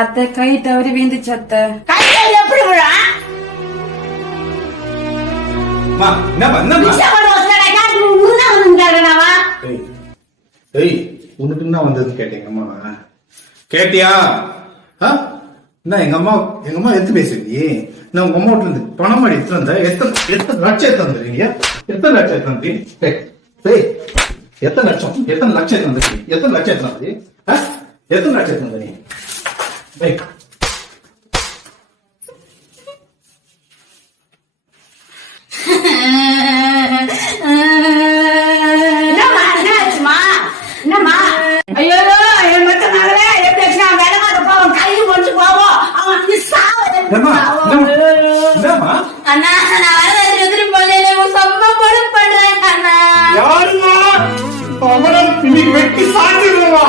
அத்தை கை தவறி வீந்துச்சு அத்தை. எப்படி விழா உனக்கு என்ன வந்தது கேட்டீங்க அம்மா கேட்டியா? எங்க அம்மா எடுத்து பேசுறீங்க. நான் உங்க அம்மா வீட்டுல இருந்து பணம் அடி எடுத்து வந்த எத்தனை லட்சம் எடுத்து வந்துருக்கீங்க? எத்தனை லட்சம் எடுத்து வந்து எத்தனை லட்சம் எடுத்து வந்துருக்கீங்க? எத்தனை லட்சம் எடுத்து வந்து எத்தனை லட்சம் எடுத்து வந்தீங்க? வெட்டி சாத்திடுவா